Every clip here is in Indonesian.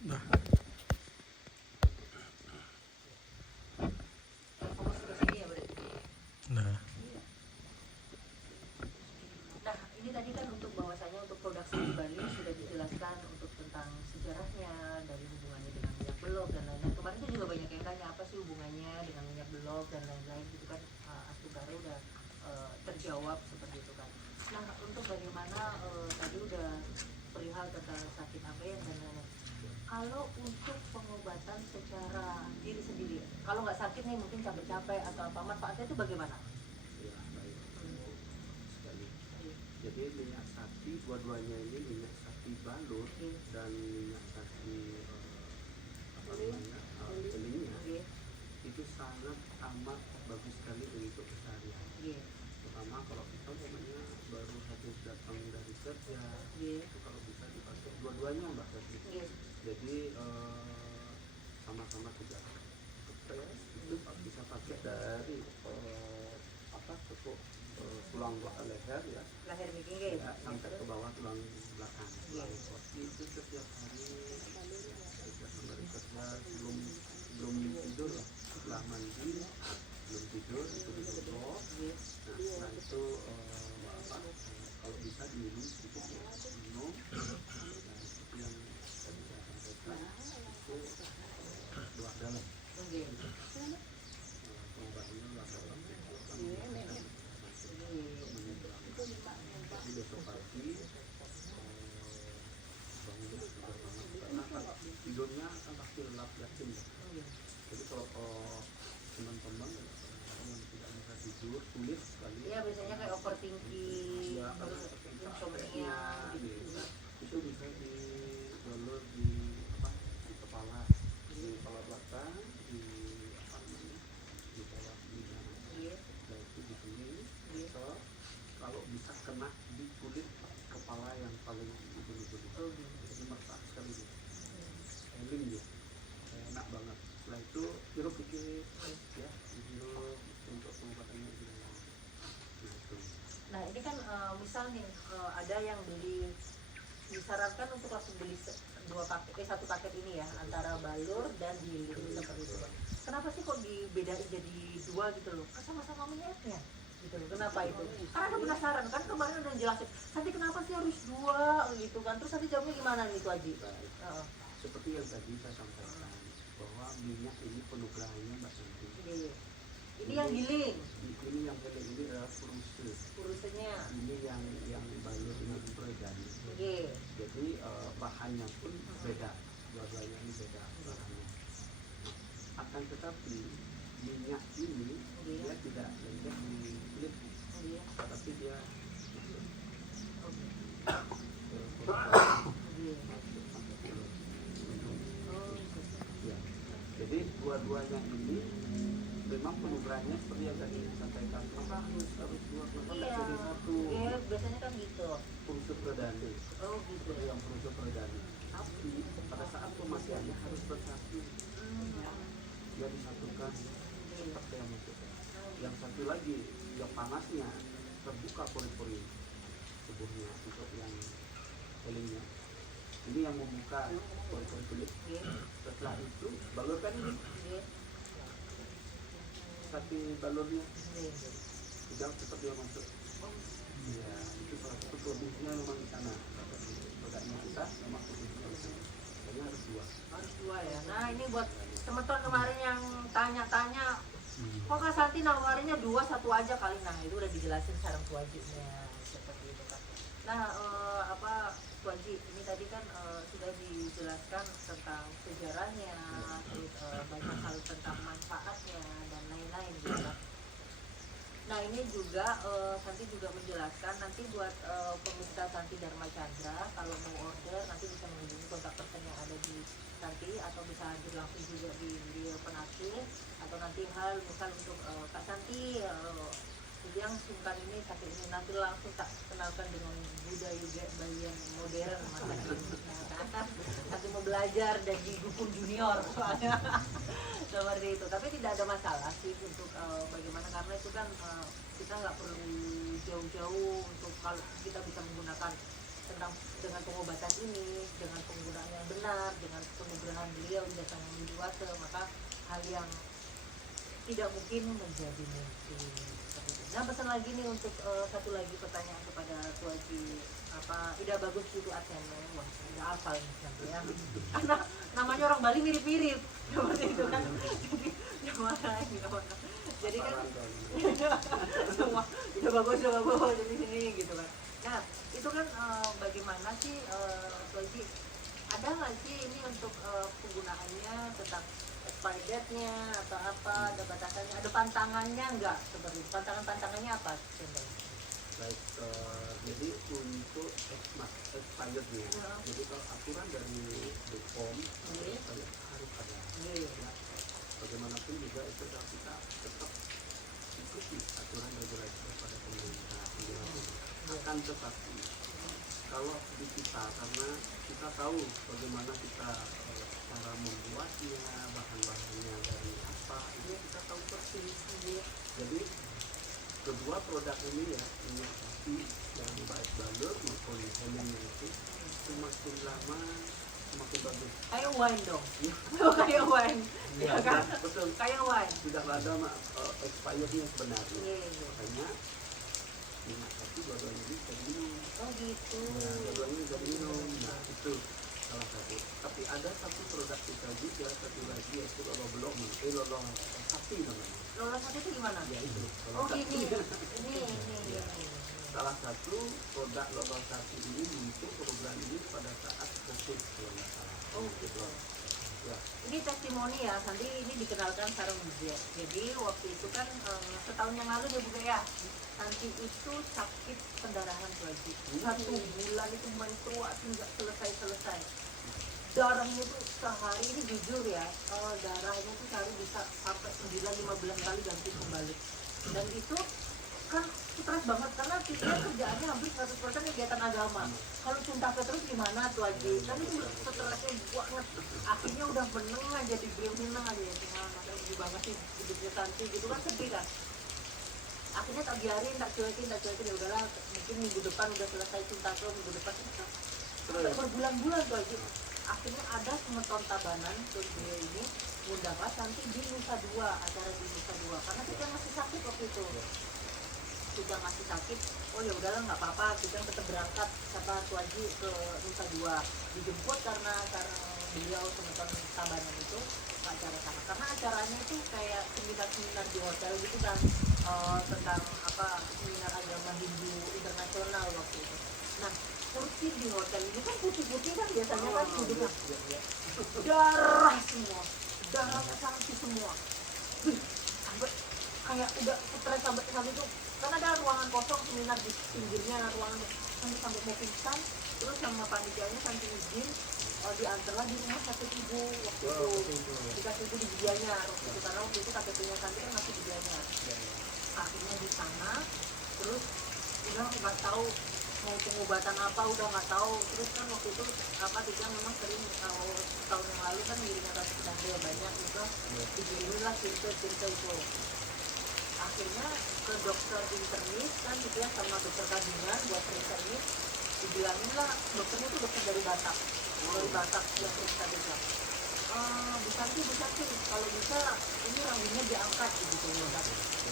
Nah, Fokus ke sini ya berarti. nah, Nah, ini tadi kan untuk bahwasanya untuk produksi di Bali sudah dijelaskan untuk tentang sejarahnya dari hubungannya dengan minyak belok dan lain-lain. Kemarin itu juga banyak yang tanya apa sih hubungannya dengan minyak belok dan lain-lain gitu kan. Astugare udah terjawab seperti itu kan. Nah, untuk bagaimana tadi udah perihal tentang sakit ABN dan lain-lain. Kalau untuk pengobatan secara diri sendiri, kalau nggak sakit nih mungkin capek-capek atau apa, manfaatnya itu bagaimana? Ya, baik. Sekali. Jadi minyak sapi dua-duanya ini minyak sapi balur dan minyak sapi apa namanya belingnya Iya, itu sangat amat bagus sekali untuk keseharian. iya, Terutama kalau kita namanya baru habis datang dari kerja, iya, itu kalau bisa dipakai dua-duanya mbak Febri. iya. Jadi sama-sama tidak kepres itu bisa pakai dari apa tepuk tulang belakang leher ya, Lahir bikin ya sampai ke bawah tulang belakang. Iya. Itu setiap hari setiap dari kerja sebelum tidur lah, setelah mandi belum tidur itu didorong. Iya. Nah setelah itu kalau bisa diminum sedikit ya, minum. Nah itu yang tadi saya sampaikan itu luar dalam. Iya. Pengobatannya luar dalam. Jadi besok pagi bangunnya sudah banget karena kan tidurnya kan pasti lelap yakin ya. Jadi kalau teman-teman yang tidak bisa tidur sulit sekali. Iya, biasanya kayak overthinking, Ya, terus insomnia gitu. itu bisa dibalur di apa di kepala belakang di apa namanya di bawah lidah. Iya. Nah itu di sini kalau bisa kena di kulit kepala yang paling ujung-ujung Oh, gitu. jadi meresap sekali gitu. Healing gitu, enak banget. Setelah itu jeruk dikit ya, jeruk untuk pengobatannya gitu. Nah itu Nah, ini kan misal nih ada yang beli, disarankan untuk langsung beli satu paket ini ya, antara balur dan healing seperti itu. Kenapa sih kok dibedain jadi dua gitu loh? Kan sama-sama minyaknya gitu loh. Kenapa itu? Karena ada penasaran kan, kemarin udah jelasin. Nanti kenapa sih harus dua gitu kan? Terus nanti jawabnya gimana nih tuh Haji? baik. Seperti yang tadi saya sampaikan bahwa minyak ini penugasannya Mbak Santi. Iya. Ini yang healing, Ini yang healing ini adalah fruse. urusannya. Ini yang balur dengan proedan. Iya. Jadi bahannya pun beda, dua-duanya ini beda bahannya. Akan tetapi minyak ini dia tidak lengket di kulit, Iya. tapi dia masuk Oke. ke perut, Iya. masuk sampai ke lambung. Oh, Ya. Jadi dua-duanya ini memang penugasannya seperti yang tadi disampaikan, maka harus dua, kenapa iya. tidak jadi satu? Iya, biasanya kan gitu. Fungsi perdana. Oh, gitu. Seperti yang fungsi perdana. Tapi pada saat pemakaiannya harus bersatu, dia disatukan seperti yang maksudnya. Yang satu lagi, yang panasnya terbuka pori-pori tubuhnya untuk yang healingnya. Ini yang membuka pori-pori kulit. Iya. Setelah itu balurkan ini, Iya. tapi balurnya Iya. tidak seperti yang maksud. Ya, itu salah satu kelebihannya memang di sana. Produknya kita memang khususnya di sana. Makanya harus dua. Harus dua ya. Nah, ini buat teman-teman kemarin yang tanya-tanya, kok Kak Santi nawarinnya dua, satu aja kali. Nah, itu udah dijelasin secara wajibnya seperti itu kan. Nah, Bu Haji, ini tadi kan sudah dijelaskan tentang sejarahnya, terus banyak hal tentang manfaatnya dan lain-lain gitu kan. Nah, ini juga Santi juga menjelaskan nanti buat pemirsa Santi Dharma Chandra, kalau mau order nanti bisa menghubungi kontak person yang ada di Santi, atau bisa hadir langsung juga di penakil, atau nanti misal untuk Kak Santi yang sungkan ini sakit ini, nanti langsung tak kenalkan dengan budaya Bali yang modern masa ini. Nanti mau belajar dan di dukun junior soalnya seperti itu. Tapi tidak ada masalah sih untuk bagaimana, karena itu kan kita nggak perlu jauh-jauh untuk kalau kita bisa menggunakan dengan pengobatan ini dengan penggunaan yang benar besar dengan penugrahan beliau datang di Wate, maka hal yang tidak mungkin menjadi mungkin. Nah, pesan lagi nih untuk satu lagi pertanyaan kepada Tuaji, apa Ida bagus itu Athena, wah udah hafal nih nanti ya, karena namanya orang Bali mirip-mirip seperti itu kan, jadi yang mana jadi kan semua udah bagus jadi sini gitu kan. Nah itu kan bagaimana sih Tuaji, ada nggak sih ini untuk penggunaannya tentang expired date-nya atau apa, ada batasannya, ada pantangannya nggak, seperti itu. Pantangannya apa contohnya? Baik, jadi untuk expirednya, jadi kalau aturan dari BPOM harus ada. Ya, bagaimanapun juga itu kita tetap ikuti aturan regulasi daripada pemerintah. Akan tetapi kalau di kita, karena kita tahu bagaimana kita cara membuatnya, bahan-bahannya dari apa, itu kita tahu persis. Jadi kedua produk ini ya, ini pasti yang baik balur maupun helmnya itu semakin lama semakin bagus. Kayak wine dong. Kayak wine. Ya, kan? betul. Kayak wine. Tidak ada expirednya sebenarnya. Makanya minyak kopi dua-duanya bisa diminum. Oh gitu. Nah, dua-duanya bisa diminum. Nah itu salah satu. Tapi ada satu produk kita juga, satu lagi yaitu lolo sapi namanya. Lolo sapi itu gimana? Ya itu. Oh gini. Ini. Ya. Salah satu produk lolo sapi ini untuk program ini pada saat COVID kalau nggak salah. Oh gitu. Ya. Ini testimoni ya, nanti ini dikenalkan sarang Buge. Jadi waktu itu kan setahun yang lalu ya Buge ya, Santi itu sakit pendarahan lagi. 1 bulan itu menstruasi nggak selesai. Darahnya itu sehari ini jujur ya, darahnya itu sehari bisa sampai 9-15 kali ganti kembali. Dan itu kan stres banget karena kita kerjaannya hampir 100% kegiatan agama. Kalau cinta terus gimana tuh aja? Kan itu stresnya banget. Akhirnya udah meneng aja, dibilang meneng aja ya, cuma masa sedih banget sih hidupnya Santi gitu kan, sedih kan. Akhirnya tak biarin, tak cuekin ya udahlah, mungkin minggu depan udah selesai cinta tuh, minggu depan kita sampai berbulan-bulan tuh aja. Akhirnya ada semeton Tabanan tuh dia ini ngundang Mas Santi di Nusa Dua, acara di Nusa Dua karena kita masih sakit waktu itu. Kita masih sakit, oh ya udahlah nggak apa-apa, kita tetap berangkat kata Tuaji ke Nusa Dua, dijemput karena beliau semeton Tabanan itu acara sama, karena acaranya itu kayak seminar di hotel gitu kan, tentang apa, seminar agama Hindu internasional waktu itu. Nah kursi di hotel ini kan putih-putih kan biasanya kan duduknya darah semua, darahnya Santi semua. Sampai kayak udah stres sampai itu kan ada ruangan kosong seminar di pinggirnya ruangan, sampai mau pingsan. Terus sama panitianya Santi izin diantarlah di rumah sakit ibu waktu itu, dikasih ibu di Gianyar waktu itu, karena waktu itu KTP-nya Santi kan masih di Gianyar. Akhirnya di sana terus udah nggak tahu mau pengobatan apa, udah nggak tahu. Terus kan waktu itu apa Tika memang sering tahun yang lalu kan ngirimnya kasus sedang banyak juga, dikirimin lah cerita itu. Akhirnya ke dokter internis kan gitu ya, sama dokter kandungan buat periksa ini, dibilangin lah dokternya tuh dokter dari Batak yang periksa juga. Bu Santi kalau bisa ini rahimnya diangkat gitu loh,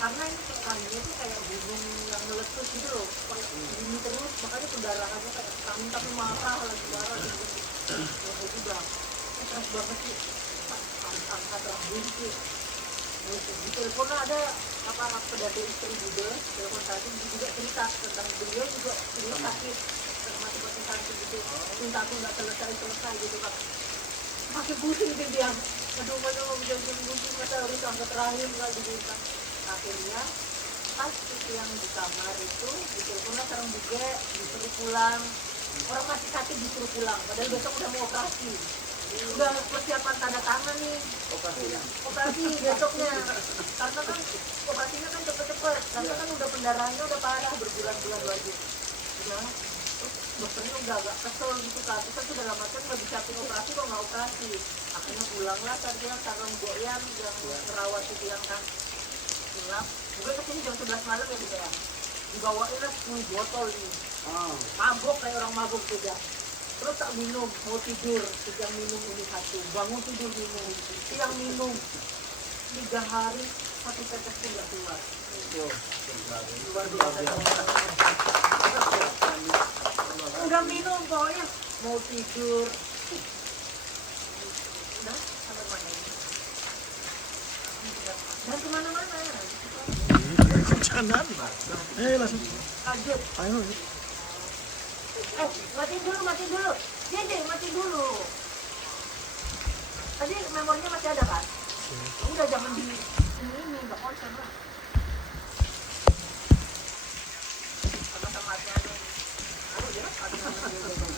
karena ini rahimnya tuh kayak gunung yang meletus gitu loh, kayak bunyi terus, makanya pendarahannya kayak kami tapi marah lagi marah gitu. Ya juga stres banget sih, angkat rahim sih. Di telepon ada apa pedati istri juga, telepon tadi juga cerita tentang beliau juga ini sakit sama seperti Santi gitu, cinta aku nggak selesai gitu kan. Makin pusing kan dia, aduh bisa pusing, masa harus angkat rahim nggak gitu kan. Akhirnya pas itu yang di kamar itu diteleponnya sarang juga, disuruh pulang. Orang masih sakit disuruh pulang, padahal besok udah mau operasi. Udah persiapan tanda tangan nih, operasi besoknya, karena kan operasinya kan cepet-cepet, karena kan udah pendarahannya udah parah berbulan-bulan lagi. Udah, terus dokternya udah agak kesel gitu kan, terus udah lama kan nggak disiapin operasi kok nggak operasi. Akhirnya pulanglah tadi yang sarang Boyan yang merawat itu yang kan pulang. Mungkin kesini jam 11 malam ya gitu ya, dibawain lah 10 botol nih, mabok kayak orang mabok juga. terus tak minum, mau tidur, yang minum ini satu, bangun tidur minum, yang minum 3 hari 1 tetes pun nggak keluar. Luar biasa. Udah minum pokoknya mau tidur. Udah sampai mana ini? Dan kemana-mana. Jangan. Langsung. Kaget. Ayo. Matiin dulu. Jadi matiin dulu. Tadi memorinya masih ada kan? Udah jangan di ini nggak konsen lah. Sama-sama hati-hati. Aduh ya, hati-hati.